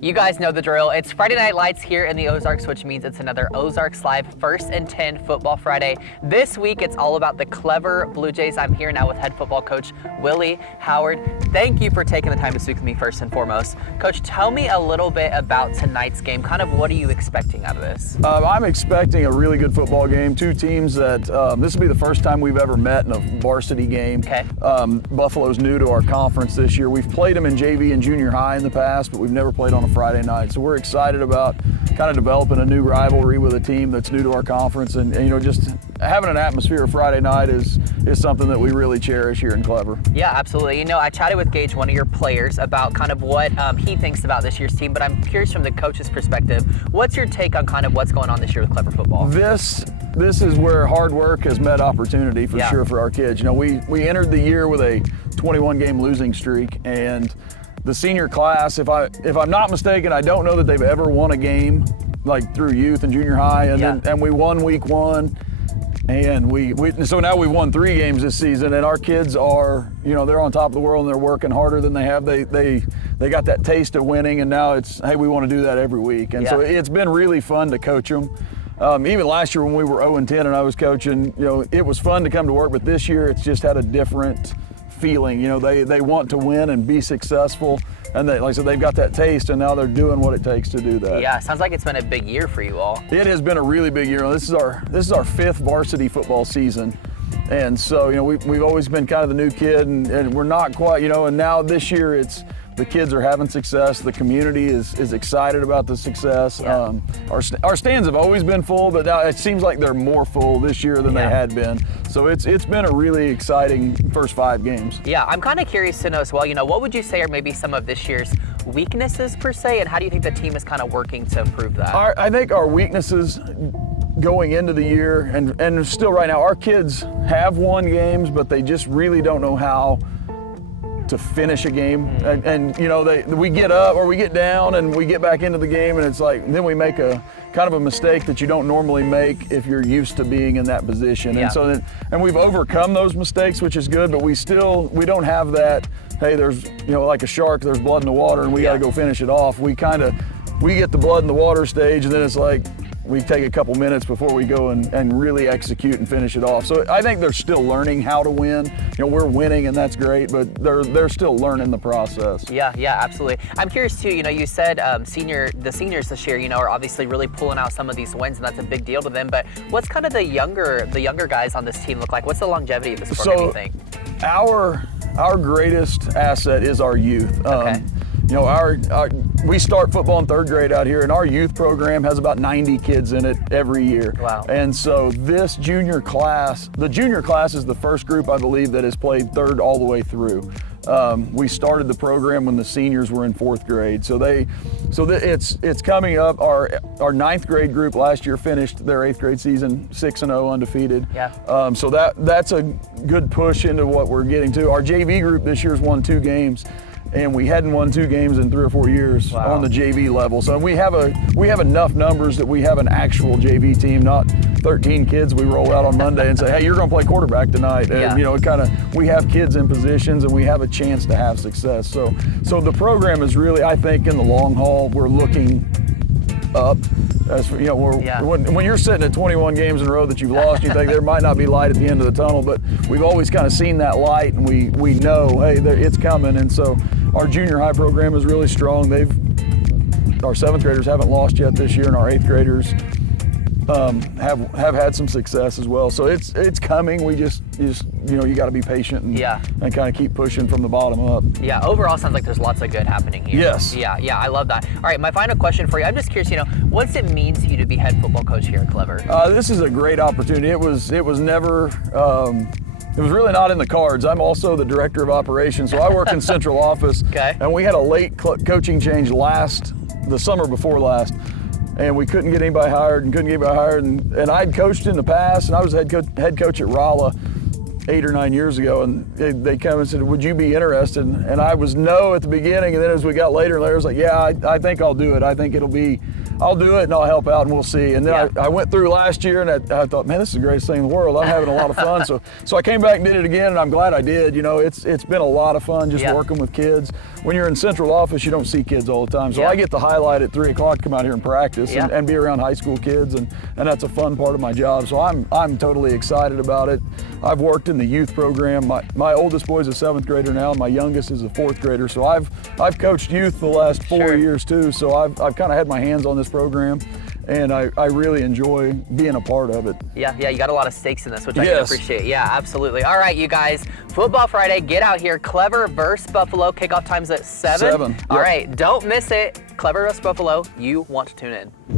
You guys know the drill. It's Friday Night Lights here in the Ozarks, which means it's another Ozarks Live 1st and 10 Football Friday. This week, it's all about the Clever Blue Jays. I'm here now with head football coach Willie Howard. Thank you for taking the time to speak with me first and foremost. Coach, tell me a little bit about tonight's game. Kind of what are you expecting out of this? I'm expecting a really good football game. Two teams that this will be the first time we've ever met in a varsity game. Okay. Buffalo's new to our conference this year. We've played them in JV and junior high in the past, but we've never played on a Friday night. So we're excited about kind of developing a new rivalry with a team that's new to our conference, and you know, just having an atmosphere of Friday night is something that we really cherish here in Clever. Yeah, absolutely. You know, I chatted with Gage, one of your players, about kind of what he thinks about this year's team, but I'm curious from the coach's perspective, what's your take on kind of what's going on this year with Clever football? This is where hard work has met opportunity for sure for our kids. You know, we entered the year with a 21-game losing streak, and the senior class, if I'm not mistaken, I don't know that they've ever won a game like through youth and junior high, and we won week 1, and so now we've won 3 games this season, and our kids are, you know, they're on top of the world and they're working harder than they have. They got that taste of winning, and now it's, hey, we want to do that every week, and so it's been really fun to coach them. Even last year when we were 0-10 and I was coaching, you know, it was fun to come to work, but this year it's just had a different feeling. You know, they want to win and be successful, and like I said, they've got that taste, and now they're doing what it takes to do that. Yeah, sounds like it's been a big year for you all. It has been a really big year. This is our 5th varsity football season, and so, you know, we've always been kind of the new kid, and we're not quite, you know, and now this year it's the kids are having success. The community is excited about the success. Yeah. Our stands have always been full, but now it seems like they're more full this year than they had been. So it's been a really exciting first 5 games. Yeah, I'm kind of curious to know as well, you know, what would you say are maybe some of this year's weaknesses per se, and how do you think the team is kind of working to improve that? I think our weaknesses going into the year, and still right now, our kids have won games, but they just really don't know how to finish a game, and you know, we get up or we get down and we get back into the game, and it's like then we make a kind of a mistake that you don't normally make if you're used to being in that position. And so and we've overcome those mistakes, which is good, but we don't have that, hey, there's, you know, like a shark, there's blood in the water and we got to go finish it off. We get the blood in the water stage, and then it's like we take a couple minutes before we go and really execute and finish it off. So I think they're still learning how to win. You know, we're winning, and that's great, but they're still learning the process. Yeah, absolutely. I'm curious too, you know, you said the seniors this year, you know, are obviously really pulling out some of these wins, and that's a big deal to them, but what's kind of the younger guys on this team look like? What's the longevity of this program, you think? Our greatest asset is our youth. Okay. You know, we start football in 3rd grade out here, and our youth program has about 90 kids in it every year. Wow. And so this junior class, the junior class is the first group, I believe, that has played 3rd all the way through. We started the program when the seniors were in 4th grade. So it's coming up. Our 9th grade group last year finished their 8th grade season 6-0 undefeated. Yeah. So that's a good push into what we're getting to. Our JV group this year's won 2 games. And we hadn't won 2 games in 3 or 4 years on the JV level. So we have enough numbers that we have an actual JV team, not 13 kids we roll out on Monday and say, hey, you're going to play quarterback tonight. And, you know, we have kids in positions, and we have a chance to have success. So the program is really, I think, in the long haul, we're looking up. As you know, when you're sitting at 21 games in a row that you've lost, you think there might not be light at the end of the tunnel, but we've always kind of seen that light, and we know, hey, it's coming. And so our junior high program is really strong. Our 7th graders haven't lost yet this year, and our 8th graders have had some success as well. So it's coming. We just you know, you got to be patient and kind of keep pushing from the bottom up. Yeah, overall sounds like there's lots of good happening here. Yes. Yeah, I love that. All right, my final question for you. I'm just curious, you know, what's it mean to you to be head football coach here at Clever? This is a great opportunity. It was never. It was really not in the cards. I'm also the director of operations, so I work in central office. Okay. And we had a late coaching change the summer before last, and we couldn't get anybody hired and I'd coached in the past, and I was head coach at Rolla 8 or 9 years ago, and they come and said, would you be interested? And I was no at the beginning, and then as we got later and later, I was like, yeah, I think I'll do it. I think it'll be I'll do it and I'll help out and we'll see. And then Yeah. I went through last year and I thought, man, this is the greatest thing in the world. I'm having a lot of fun. So I came back and did it again, and I'm glad I did. You know, it's been a lot of fun just working with kids. When you're in central office, you don't see kids all the time. So I get to highlight at 3 o'clock, come out here and practice and be around high school kids, and that's a fun part of my job. So I'm totally excited about it. I've worked in the youth program. My oldest boy's a 7th grader now, and my youngest is a 4th grader. So I've coached youth the last 4 years too. So I've kind of had my hands on this program, and I really enjoy being a part of it. Yeah, you got a lot of stakes in this, which I can appreciate. Yeah, absolutely. All right, you guys, Football Friday, get out here. Clever versus Buffalo. Kickoff time's at 7. 7. All right, don't miss it. Clever versus Buffalo. You want to tune in.